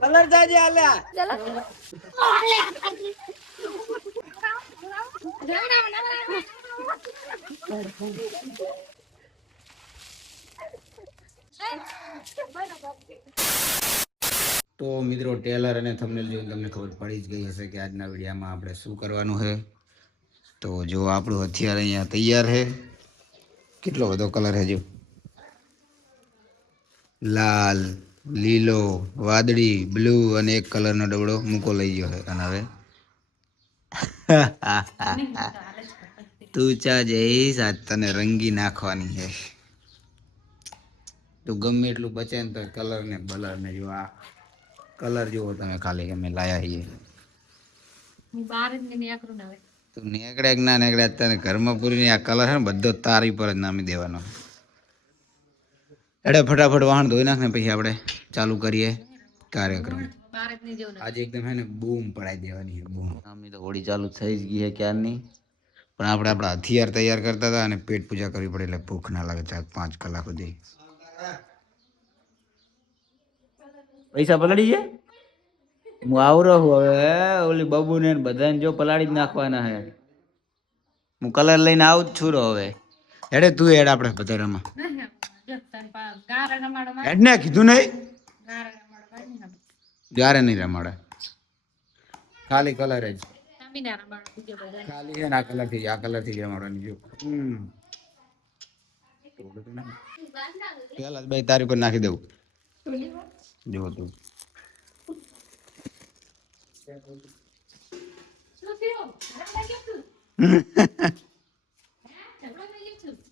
Colour જાજે આલ્યા તો મિત્રો ટેલર અને થંબનેલ જોઈને તમને ખબર પડી જ ગઈ હશે કે આજના વિડીયોમાં આપણે શું કરવાનું છે. તો જો આપણું હથિયાર અહીંયા તૈયાર છે. કેટલો બધો કલર છે જો, લાલ, લીલો, વાદળી, બ્લુ અને એક કલરનો ડબડો મૂકો લઈ ગયો છે. અને હવે તું ચા જઈશ આજ તને રંગી નાખવાની છે. તું ગમે એટલું બચે ને તો કલર ને બલર ને જો આ કલર જુઓ તમે ખાલી અમે લાયા છીએ. તું નેકડે કે ના નેકડે અત્યારે ઘરમાં પૂરી આ કલર છે ને બધો તારી પર જ નામી દેવાનો. એટલે ફટાફટ વાહન ધોઈ નાખ ને પછી આપણે ચાલુ કરીએ કાર્યક્રમ. આજે એકદમ હે ને બૂમ પડાઈ દેવાની છે બૂમ. આમી તો હોળી ચાલુ થઈ જ ગઈ છે ક્યારની, પણ આપણે આપણા હથિયાર તૈયાર કરતા હતા અને પેટ પૂજા કરવી પડે એટલે ભૂખ ના લાગે 4-5 કલાક સુધી. પૈસા પલળી ગયા? હું આવરો હું હવે ઓલી બબુને બધાને જો પલાળી જ નાખવાના હે. હું કલર લઈને આવું જ છું હવે. હેડે તું હેડ આપણે બધા રમા. હેડ ને કીધું નહીં. ગારે નહીં રમાડે, ખાલી કલર જ. ખાલી છે ને આ કલર થી રમાડવાની જો. પેલા જ ભાઈ તારી પર નાખી દઉં જો તું.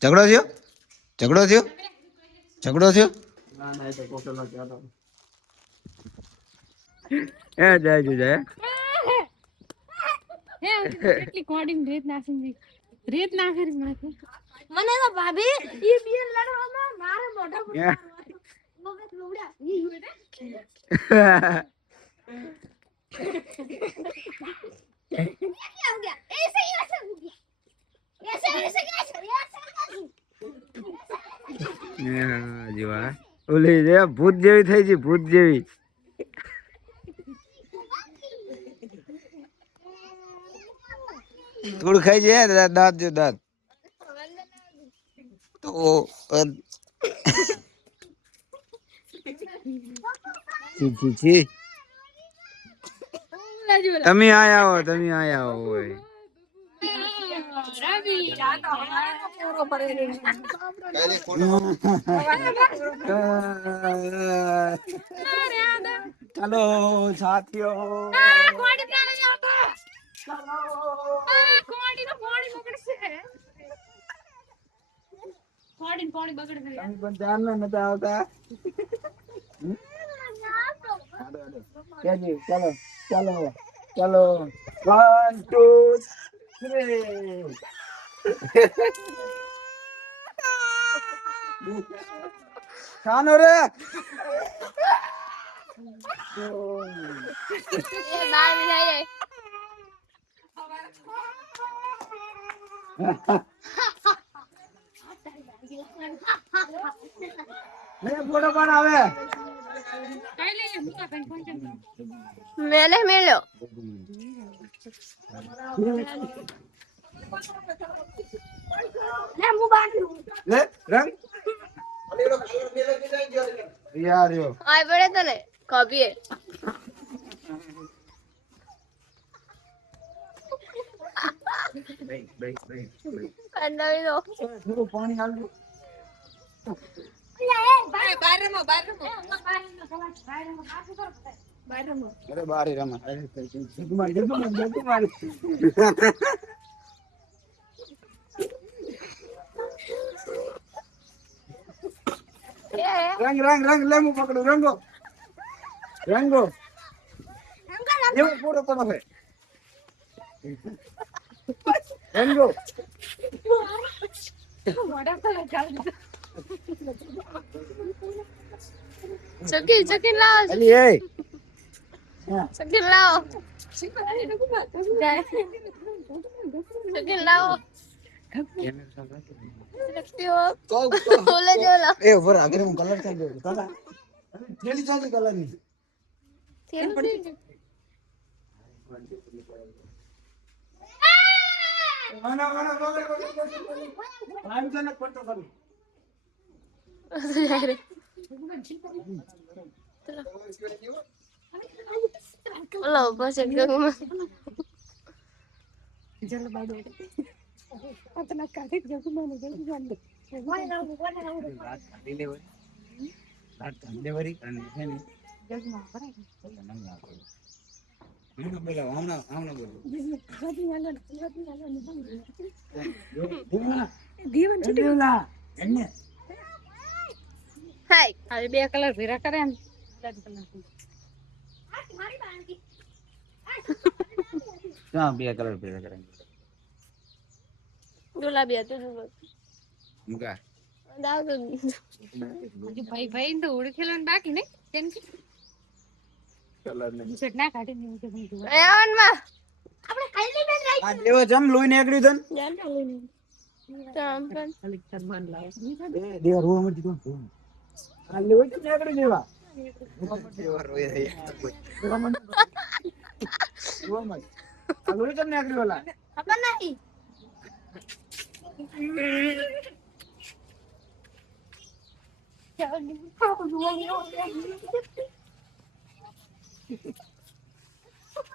ઝઘડો થયો? ઝઘડો થયો? ઝઘડો થયો? એ જાય જાય કેટલી કોડિંગ રીત નાખી મને તો ભાભી ઈ બેન લડવામાં મારે મોઢા પર મગજ લોડા ઈ બેટા क्या हो गया ऐसे ही हो गया ऐसे कैसे જીવા ઓલી જે ભૂત જેવી થઈ છે, ભૂત જેવી. થોડું ખાઈ જાય દાંત જો દાંત તો તમે આયા હો હોય. ચાલો સાથીઓ ચાલો 1 2 3 ખાનો રે ये बाल में जाइए મેં ફોટો પણ આવે मेले मेलो ले मुंह बांध ले रंग यार यो आए बड़े तो ने कभी है अंडा भी दो થોડું પાણી આલ દો. અરે બારી રમા રંગ લે હું પકડું રંગો એવું પૂરો તો નથી રંગો चकिन लाओ અલી એ चकिन लाओ चकिन लाओ ઓલે જોલો એ ઉપર આગળ હું કલર ચાલ દઉં કાકા થેલી ચાલી કલર ની માના માના બગડ આમ તો ન પડતો કરું ઓલો બસ એક ગગુમાં ડિલિવરી અને છે ને બોલો આમના બોલો દીવના એને હાય હવે બે કલર ભેરા કરે એમ ક્યાં બે કલર ભેગા કરે ગુલાબી હતું મુકા દાવ તો ભાઈ ભાઈ તો ઓળખેલો ને બાકી ને કેમ કે કલર ને શર્ટ ના કાઢી ને કે ભાઈ આવન માં આપણે ખાલી બેન રાઈ આ દેવો જમ લોઈ નીકળ્યું તન જાન ચાલી તામ પણ ખાલી સન્માન લાવ એ દેવા રોવા મત દીધો આ લેવો જમ નીકળ્યું દેવા દેવા રોય રહી રોવા મત આ લોઈ જમ નીકળ્યું ઓલા ખબર નહીં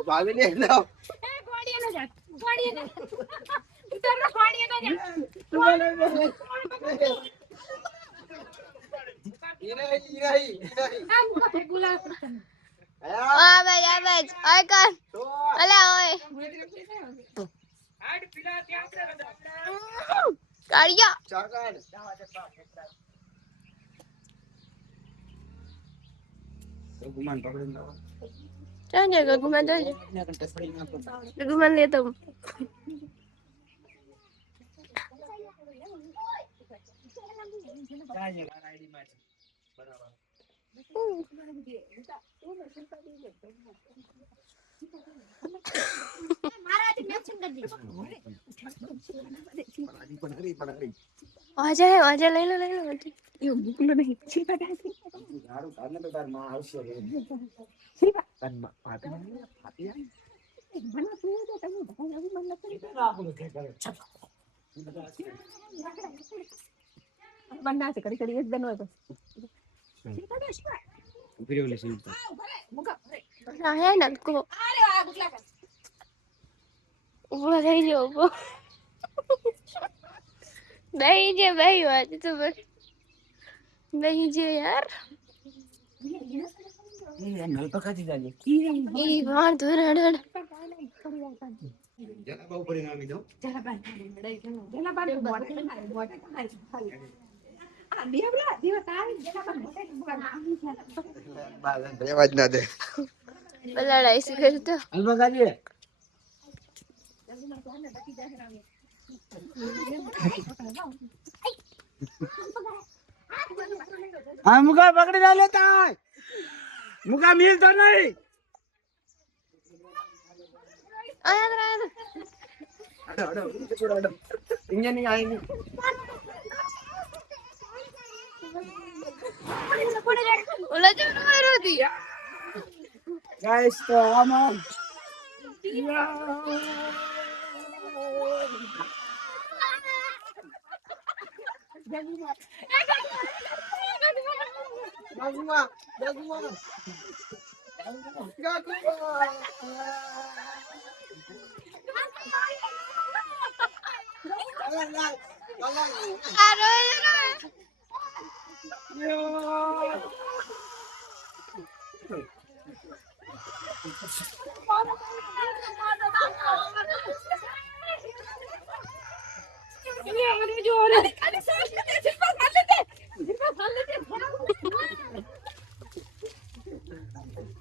ભાગી લે લાવ એ ગોડીએ ન જા ગોડીએ ન ઉતર ના ગોડીએ ન જા ઈરાઈ આ મુખે ગુલાબ આવેજ ઓય કર અલા ઓય કાળિયા ચાકાડ ગુમાન પકડીને લાવો ચાલ જે ગગુમાન ચાલ જે ને કંટે પડી ના પડે ગગુમાન લે તો જાય આઈડી માં બરાબર મારાથી મેચિંગ કરી દે પણ હરી વાજે લઈ લો એ બુકલો નહીં શિલ્પા દાસી ગાડું કાને તો તાર માં આવશે રે શિલ્પા તન પાટી પાટી મને તું તો તમે ભાઈ આવી મને કરી આપણું કે કરે બન્ના છે કરી એક દન હોય તો શિલ્પા દાસી ઉભરી ઓલે સીતા મુકા ના હે નલકો અરે આ બુકલા કર ઉભો થઈ ગયો ઉભો બેહી જે વાત તો બેહી જે યાર એ નલ પકાતી જાજે ઈ વાણ ધોરડડ જરા બહુ પરિણામી દો જરા બાર જરા બાર મોટે ખાલી આ દેવલા દેવ તારી જરા બાર મોટે બાદ રેવાજ ના દે લડાઈ સી કરતો નલ પકાતી હા મુકા પકડી ના લેતા મુકા મિલ તો નહીં આયા અડો અડો ઇન્જન ની આઈ ની ઓલા જો મારો દી ગાઈસ તો આમાં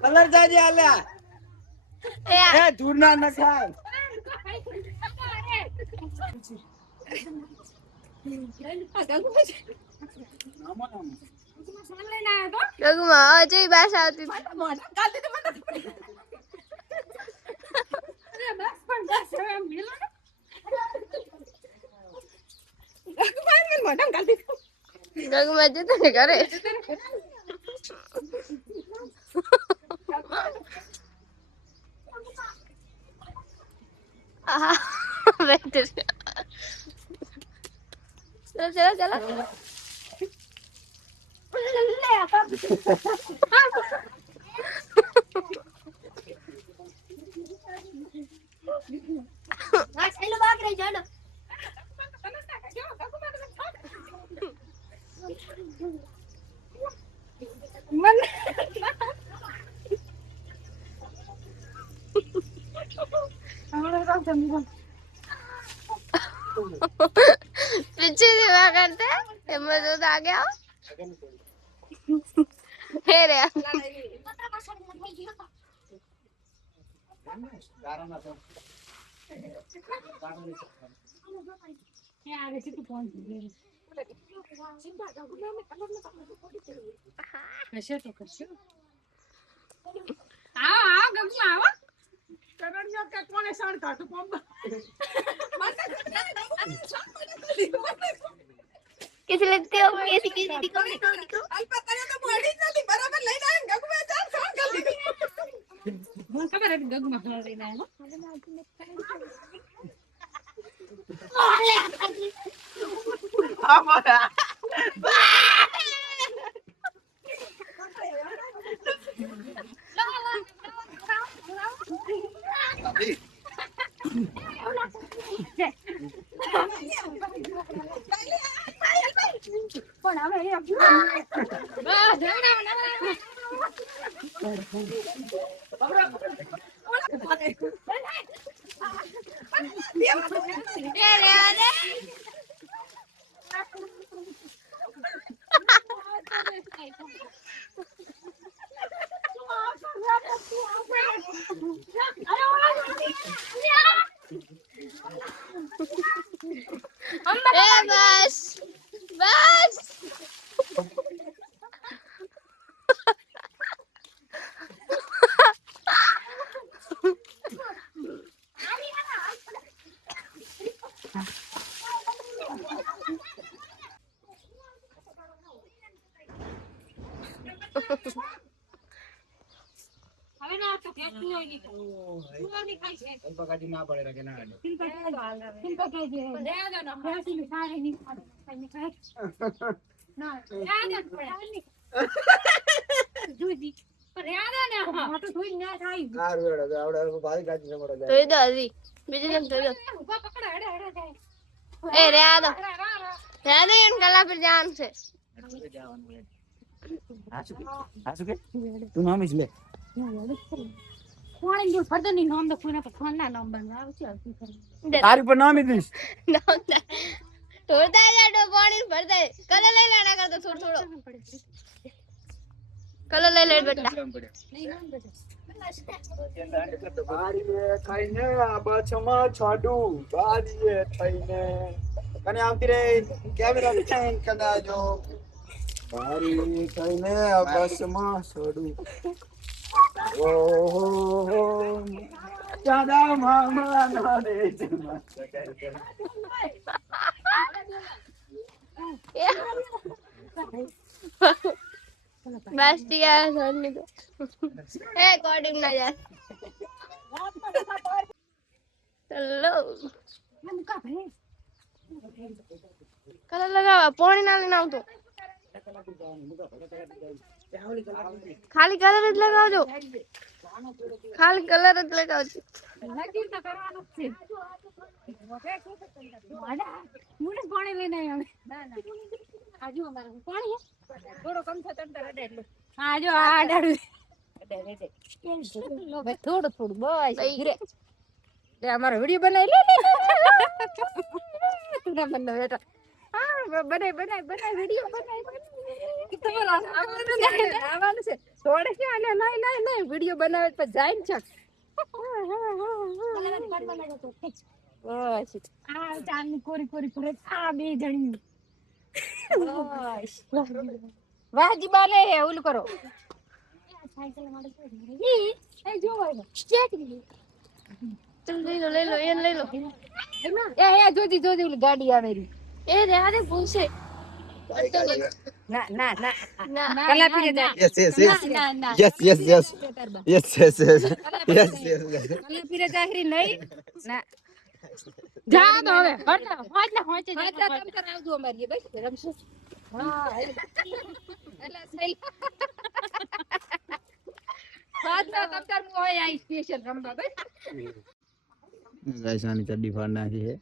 કલર જાજે આલ્યા એ ધૂર ના નખાય ગગુમાં અજય ભાષા આવતી ગગમાં જતો ને ઘરે બેટર ચલો ચલો ચલો पीछे से क्या करते हैं मजदूर आ गया हे रे कैसे लगते हो कैसी कैसी दिखो दिखो दिखो बस बस तो इधर अभी बिजली तो इधर ए रे आ दो इन गला पर जान से તું નામ લે કોણ જો ફરતો ની નામ તો કોઈના પર ફોન ના નામ બનાવ છે તારી પર નામ દીશ तोड़ता है जाडो पानी भरता है कलर ले लेना कर तो थोड़ा थोड़ा कलर ले ले बेटा બારીએ થઈને આબાછમાં છાડું બારીએ થઈને કને આવતી રે કેમેરા ફેન કદાજો બારીએ થઈને આબાછમાં છાડું ઓહો ચાદા મામા ના રે જમા बस ठीक है छोड़ने दो ए कोडिंग ना यार चलो कलर लगावा पानी ना लेना तो खाली कलर જ લગાવજો ખાલી કલર જ લગાવજો લગી તો કરવાનું છે મુને પાણી લઈને આવ્યા ના ના આજુ અમારે પાણી થોડો કમ થતો તો રેડે એટલે હા જો આ ડાડું રેડે લો ભાઈ થોડું થોડું બસ ધીરે તે અમારો વિડિયો બનાવી લે તું ના બનનો બેટા હા બનાય બનાય બનાય વિડિયો બનાય તમારા આવવાનું છે થોડે કે આને નહીં નહીં નહીં વિડિયો બનાવે તો જાય ને છે બસ આ ચાંદની કોરી કોરી કરે આ બે જણી બસ વાહજી બાલે ઓલું કરો એ જો ભાઈ સ્ટેટ ले लो ये ले लो એ જોજી જોજી ઓલી ગાડી આવે રી એ રેહાને ભૂલશે ના ના ના ના કલા પીરે જાય યસ યસ યસ ના ના yes yes yes yes yes yes yes yes કલા પીરે જાહરી નહીં ના જા તો હવે હટ હોચે તમ કર આવજો અમારી બસ રમશું હા એટલે સહી હાથ તમ કર મુ હોય આ સ્પેશિયલ રમવા બસ ગાઈસ આની ચડ્ડી ફાડ નાખી છે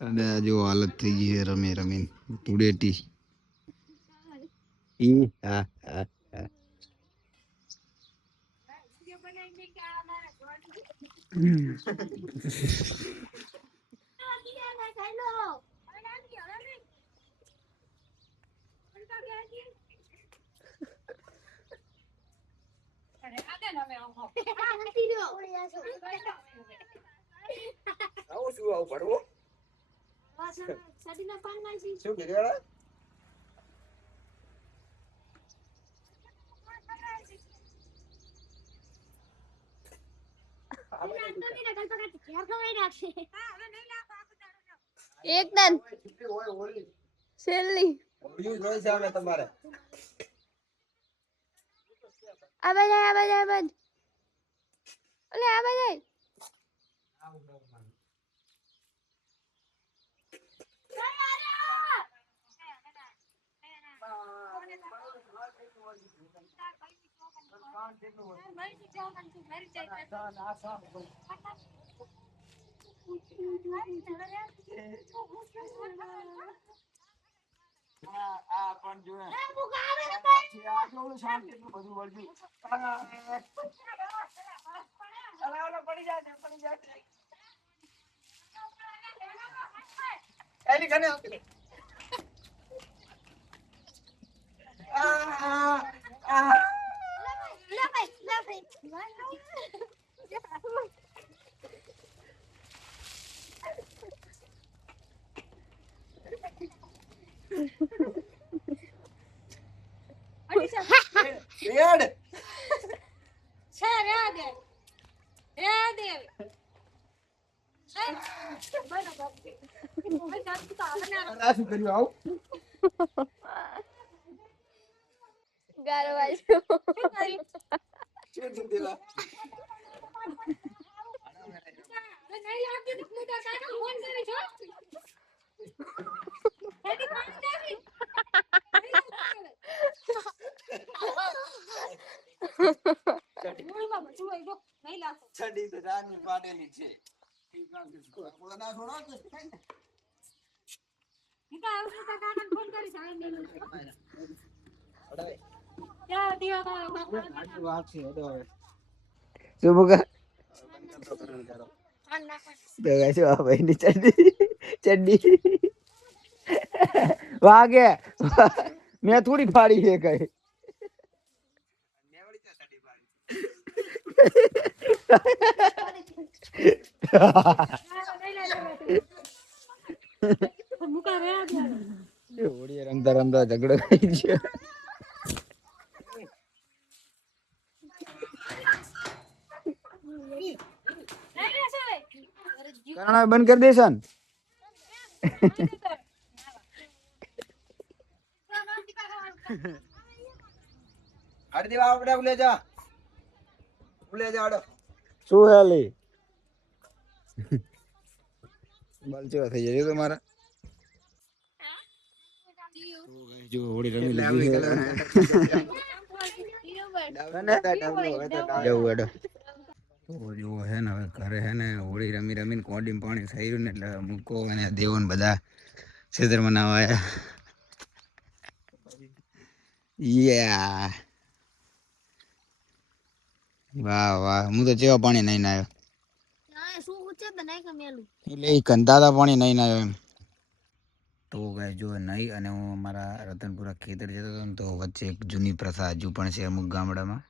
અને આ જો હાલત થઈ ગઈ છે રમે રમીને ધૂળેટી ઈ હા હા હા આવું શું આવું પડવું શું કીધું એકદમ હોય ઓલી છેલ્લી ઓલી જોઈ છે અમે તમારે આ બાજ ઓલે આ બાજ આ પણ જોએ આ જોઉં શાંતિ નું બધું વળગ્યું અલા પડી જાય એની કને આવતી રેડ છે રે દે આ શું કર્યું આવું ગારવાય શું દીધેલા છડી તો જાની પાડેલી છે ઓલા થોડો શું મુકા તો ગાઈસ આ ભાઈ ની ચડ્ડી વાગે મેં થોડી ફાડી છે કઈ હોળી રમતા રમતા ઝઘડો થઈ ગયો કરણ બંધ કરી દેશે ને આડી દેવા આપણે ઉલે જા આડો શું હેલી બલચો થઈ જાય તમારા જો હોળી રમી લીધી છે જવું એડો તો જો હે ને હવે ઘરે હે ને હોળી રમી રમીને કોડીમાં પાણી થઈ રહ્યું ને એટલે મૂકો અને દેવો ને બધા છેતર મનાવા આવ્યા વાહ વાહ હું તો જેવા પાણી નહીં આવ્યો એટલે એ કંધાતા પાણી નહીં આવ્યો એમ તો ગાય જો નહીં અને હું અમારા રતનપુરા ખેતર જતો હતો ને તો વચ્ચે એક જૂની પ્રથા હજુ પણ છે અમુક ગામડામાં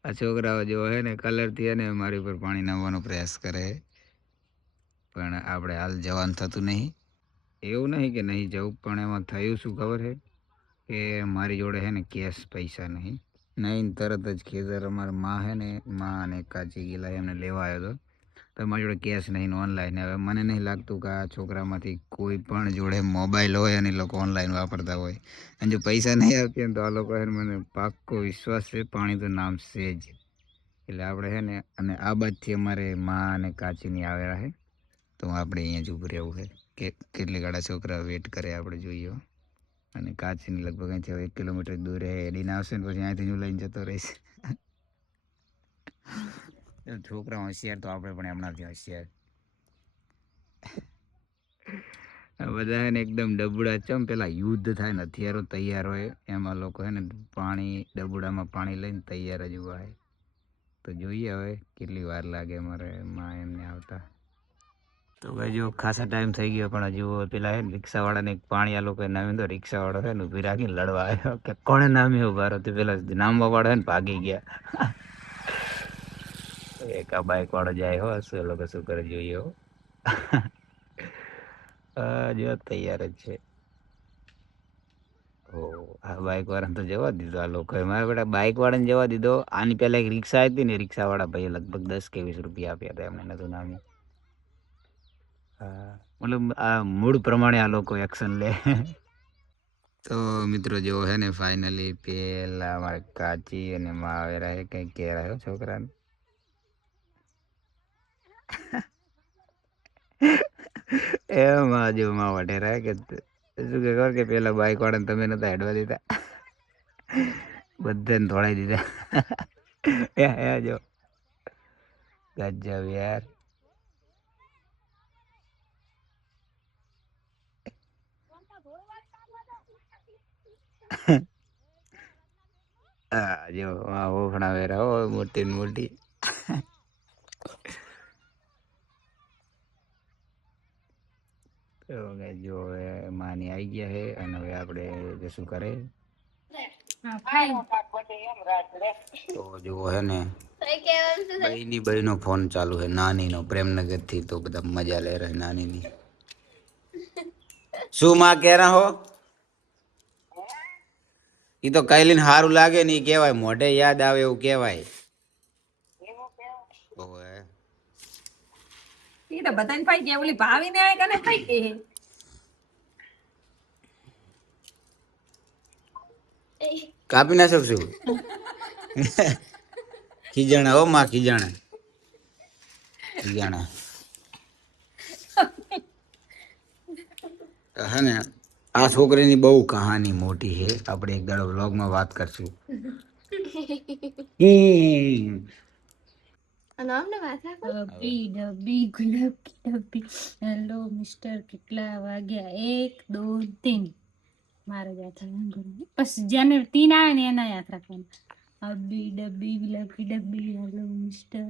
આ છોકરાઓ જો હે ને કલરથી અને મારી ઉપર પાણી નાખવાનો પ્રયાસ કરે પણ આપણે હાલ જવાનું થતું નહીં એવું નહીં કે નહીં જવું પણ એમાં થયું શું ખબર છે કે મારી જોડે હે ને કેશ પૈસા નહીં તરત જ ખેતર અમારા માં હે ને માં અને કાચી ગયેલા એમને લેવા આવ્યો હતો તમારી જોડે કેશ નહીં ઓનલાઈન. હવે મને નહીં લાગતું કે આ છોકરામાંથી કોઈ પણ જોડે મોબાઈલ હોય અને એ લોકો ઓનલાઈન વાપરતા હોય. અને જો પૈસા નહીં આવતી હોય ને તો આ લોકો મને પાક્કો વિશ્વાસ છે પાણી તો નામ છે જ. એટલે આપણે છે ને અને આ બાજુથી અમારે માં અને કાચીની આવેલા છે તો આપણે અહીંયા જ ઊભું રહેવું છે કે કેટલી ગાડા છોકરા વેટ કરે આપણે જોઈએ. અને કાચીની લગભગ અહીંથી 1 કિલોમીટર દૂર રહે એડીને આવશે ને પછી અહીંથી હું લઈને જતો રહીશ. છોકરા હોશિયાર તો આપણે પણ એમનાથી હોશિયાર. બધા હે ને એકદમ ડબુડા ચમ પેલા યુદ્ધ થાય ને હથિયારો તૈયાર હોય એમાં લોકો હે ને પાણી ડબુડામાં પાણી લઈને તૈયાર જ ઉભા હોય. તો જોઈએ હવે કેટલી વાર લાગે અમારે માં એમને આવતા. તો ભાઈ જો ખાસા ટાઈમ થઈ ગયો પણ હજુ પેલા હે ને રિક્ષાવાળાને પાણી આ લોકોએ નામ્યું તો રિક્ષાવાળો છે ને ઊભી રાખીને લડવા આવ્યો કે કોણે નામ્યો ઉભા રહ્યો. પેલા નામવા વાળો હે ને ભાગી ગયા. એક આ બાઈક વાળો જાય હો શું લોકો શું કરે જોઈએ હો. જો તૈયાર જ છે. ઓ આ બાઈક વાળાને તો જવા દીધો આ લોકોએ. મારા બેટા બાઈક વાળાને જવા દીધો. આની પહેલા એક રિક્ષા હતી ને રિક્ષા વાળા ભાઈએ લગભગ 10 કે 20 રૂપિયા આપ્યા હતા એમને નતું નામ્યું. મતલબ આ મૂડ પ્રમાણે આ લોકો એક્શન લે. તો મિત્રો જો હે ને ફાઇનલી પેલા અમારે કાચી અને માં આવેલા હે કંઈક ઘેર આવ્યો છોકરાને. એમાં જો માં વઢેરા કે શું કે ખબર કે પેલા બાઈક વાળાને તમે નતા હેડવા દીધા બધાને ધોળાઈ દીધા. જો ગજબ યાર. જો ઓફણા વેરા હો મોટી ને મોટી. જો હવે માની આવી ગયા છે અને હવે આપણે શું કરે તો જો હે ને બહેનો ફોન ચાલુ છે નાનીનો પ્રેમનગર થી. તો બધા મજા લે રહે નાનીની. શું માં કહે રહા હો? ઈ તો કઈલીને સારું લાગે ને ઈ કહેવાય મોઢે યાદ આવે એવું કહેવાય. ઓએ ઈ તો બધાને ફાઈ ગયા ઓલી ભાવીને આવે કને ફાઈ ગઈ. કાપી ના શકશું. ખીજાણા હો માં ખીજાણા. હે ને આ છોકરીની બહુ કહાની મોટી છે. આપણે એક દાડો વ્લોગમાં વાત કરશું. ડબ્બી ડબ્બી ગુલાબ કી ડબ્બી હેલો મિસ્ટર કેટલા વાગ્યા 1 2 3 મારે યાદ રાખવાનું. બસ જેને 3 આવે ને એના યાદ રાખવાનું. ડબ્બી ડબ્બી ગુલાબ કી ડબ્બી હેલો મિસ્ટર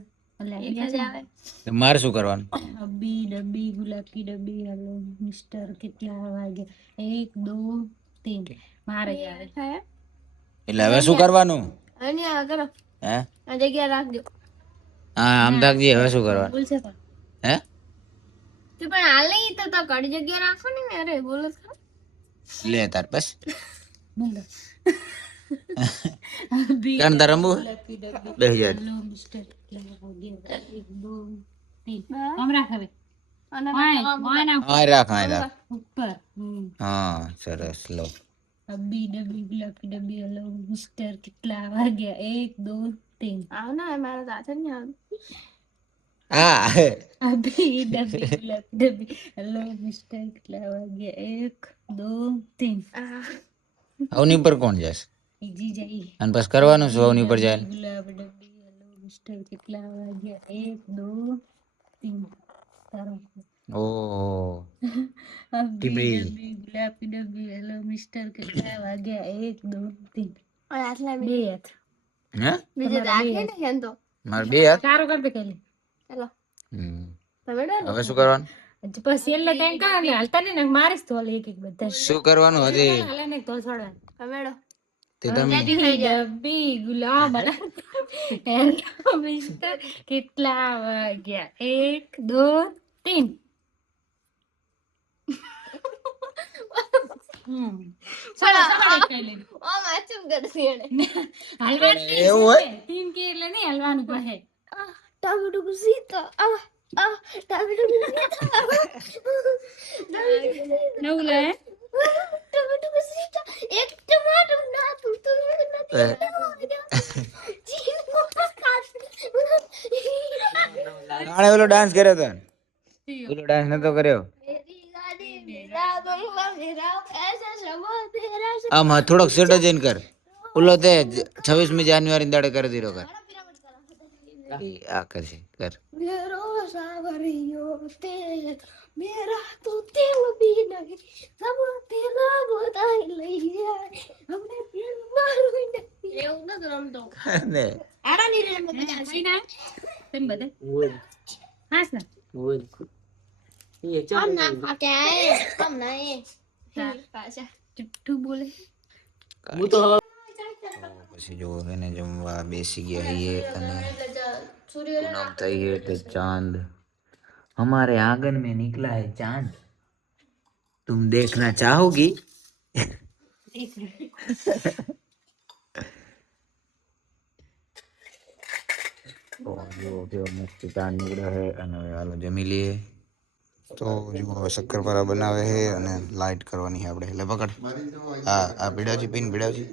મારે શું કરવાનું? ડબ્બી ડબ્બી ગુલાબ કી ડબ્બી હેલો મિસ્ટર કેટલા વાગ્યા 1 2 3 મારે યાદ થાય. એટલે હવે શું કરવાનું? અને આ કરો હે આ જગ્યા રાખજો. હા આમ તાકજી. હવે શું કરવાનું? બોલશે તો હે તો પણ હાલ નહીં તો કડી જગ્યા રાખો ને. અરે બોલો છો લે તાર બસ બોલ દો. કાન તાર રમવું બેહી જા. હેલો મિસ્ટર કેટલા વાગ્યા 1 2 3 આમ રાખ હવે. અને હા રાખ ઉપર હા સરસ લો. ડબ્બી ડબ્બી ગુલાબ કી ડબ્બી હેલો મિસ્ટર કેટલા વાગ્યા 1 2 3 આવ ના મારા સાથે નહીં આવતું. હા ડબ્બી ડબ્બી ગુલાબ કી ડબ્બી હેલો મિસ્ટર કેટલા વાગ્યા 1 2 3 અવની પર કોણ જશે ઈજી જાય. અને બસ કરવાનું શું અવની પર જાય? ગુલાબ ડબ્બી હેલો મિસ્ટર કેટલા વાગ્યા 1 2 3 તારો ઓહ ડબ્બી ડબ્બી ગુલાબ કી ડબ્બી હેલો મિસ્ટર કેટલા વાગ્યા 1 2 3 और आसला બે હાથ. હે बीजे राखे ने हैं तो માર બે હાથ. તારો કર દે કઈ चलो હમ. तमेडो હવે શું કરવાનું? પછી એટલે ટાઈમ કા લે હાલતા ને મારીશ તો એક એક બધા શું કરવાનું હજી? હાલે ને તો છોડવા. तमेडो તે તમે ડબ્બી ગુલાબ હેલો મિસ્ટર કેટલા વાગ્યા 1 2 3 ओ माचुम करती है હલવાનું એવું હોય? ટીમ કે એટલે નહીં હલવાનું કહે. टमेटो को सीता आ નવું લાયા એક ટમાટર ના તું તો આણે ઓલો ડાન્સ કર્યો તો ઓલો ડાન્સ નતો કર્યો આમ થોડોક સેટો જઈને કર ઓલો તે 26મી જાન્યુઆરી દાડે કરી દીધો કર આ કરશે કર मेरा सावरियो तेल मेरा तो दिल भी नहीं सब तेरा बताई लई हमने दिल मारू नहीं એવું ન રમતો ને આડા ની રમતો કઈ ના તેમ બધે હા સર हम ना खाते हैं हम नहीं पासा જુઠ્ઠું બોલે પછી જો એને જમવા બેસી ગયા છીએ અને પૂનમ થઈ है तो चांद हमारे आंगन में निकला है चांद तुम देखना चाहोगी તો જો કેવો મસ્ત ચાંદ નીકળ્યો છે અને હવે હાલો જમી લઈએ તો જો હવે શક્કરપારા બનાવે છે અને લાઈટ કરવાની છે આપણે એટલે પકડ હા આ પીડાવજી પીને પીડાવજી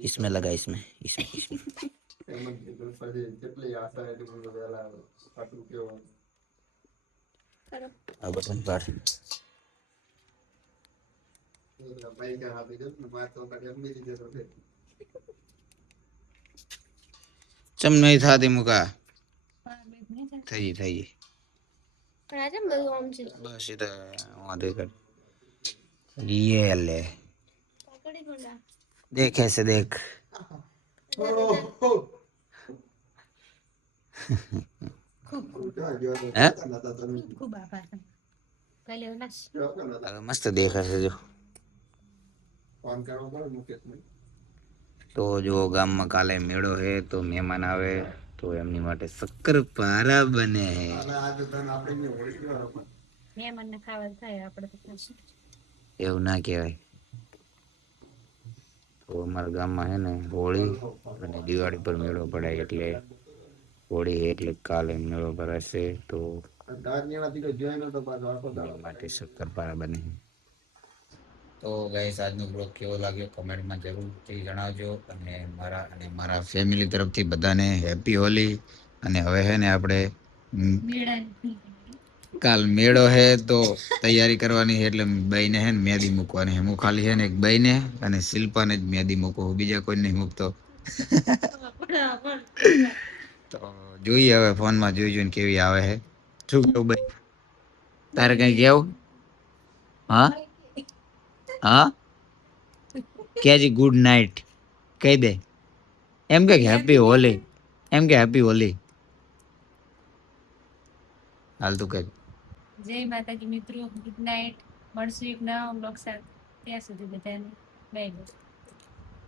इसमें लगा इसमें इसमें इसमें अब बटन पर चम नहीं था दे मुका થઈ થઈ રાજા બધું આમ છે બસ એ તો વાંધો કર ये ले પકડી કોણ देख ऐसे देख हैं? ખૂબ આભાર કાલે ઓલાશ अरे मस्त देखा છે જો તો જો ગામમાં કાલે મેળો છે તો મહેમાન આવે તો એમની માટે શક્કરપારા બને મહેમાનને ખાવા થાય આપણે તો ખાશું એવું ના કહેવાય તો અમારા ગામમાં છે ને હોળી અને દિવાળી પર મેળો પડાય એટલે હોળી એટલે કાલે મેળો ભરાશે તો મેળા માટે શક્કરપારા બને તો ગાઈસ આજનો બ્લોગ કેવો લાગ્યો કમેન્ટમાં જરૂરથી જણાવજો અને મારા ફેમિલી તરફથી બધાને હેપી હોલી અને હવે છે ને આપણે કાલ મેળો હે તો તૈયારી કરવાની છે એટલે બઈને હે ને મહેંદી મૂકવાની છે હું ખાલી છે ને એક બઈને અને શિલ્પાને જ મહેંદી મૂકું બીજા કોઈ નહીં મૂકતો તો જોઈએ હવે ફોનમાં જોઈને કેવી આવે છે શું કેવું ભાઈ તારે કઈ કેવું હા હા કેજી ગુડ નાઇટ કહી દે એમ કે હેપી હોલી એમ કે હેપી હોલી હાલ તું કહી જય માતાજી મિત્રો ગુડ નાઇટ મળશું એક નવા બ્લોગ સાથે ત્યાં સુધી બધાને બાય બાય